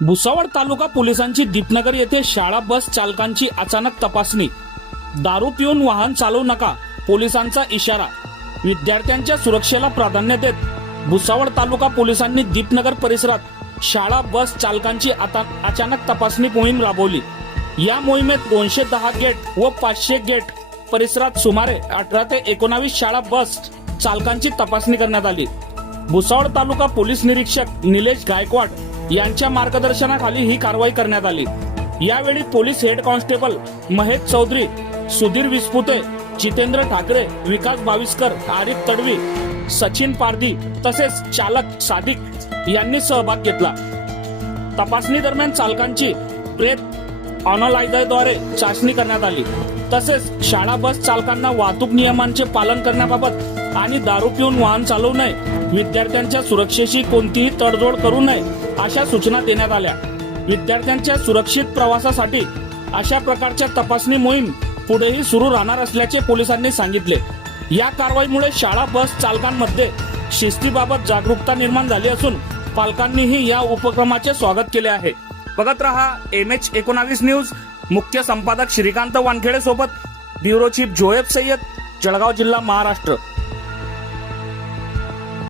भुसावळ तालुका पोलिसांची दीपनगर येथे शाळा बस चालकांची अचानक तपासणी। दारू पिऊन वाहन चालवू नका, पोलिसांचा इशारा। विद्यार्थ्यांच्या सुरक्षेला प्राधान्य देत भुसावळ तालुका पोलिसांनी दीपनगर परिसरात शाळा बस चालकांची अचानक तपासणी मोहीम राबवली। या मोहिमेत 210 गेट व 500 गेट परिसरात सुमारे 18 ते 19 शाळा बस चालकांची तपासणी करण्यात आली। भुसावळ तालुका पोलीस निरीक्षक निलेश गायकवाड यांच्या मार्गदर्शनाखाली ही कारवाई करण्यात आली। यावेळी police head constable Mahesh Chaudhari, Sudhir Vispute, Jitendra Thackeray, Vikas Baviskar, Arif Tadvi, Sachin Pardhi तसेच चालक सादिक यांनी सहभाग घेतला। तपासणी दरम्यान चालकांची प्रेत ऑनलाइजरद्वारे चाचणी करण्यात आली। तसेच शाळा बस चालकांना वाहतूक नियमांचे पालन करण्याबाबत आणि दारू पिऊन वाहन चालवू नये, विद्यार्थ्यांच्या सुरक्षेशी कोणतीही तडजोड करू नये अशा सूचना देण्यात आल्या। विद्यार्थ्यांच्या सुरक्षित प्रवासासाठी अशा प्रकारच्या तपासणी मोहीम पुढेही सुरू राहणार असल्याचे पोलिसांनी सांगितले। या कारवाईमुळे शाळा बस चालकांमध्ये शिस्तीबाबत जागरूकता निर्माण झाली असून पालकांनीही या उपक्रमाचे स्वागत केले आहे। बघत रहा MH19 न्यूज। मुख्य संपादक श्रीकांत वानखेडे सोबत ब्युरो चीफ जोएब सय्यद, जळगाव जिल्हा, महाराष्ट्र।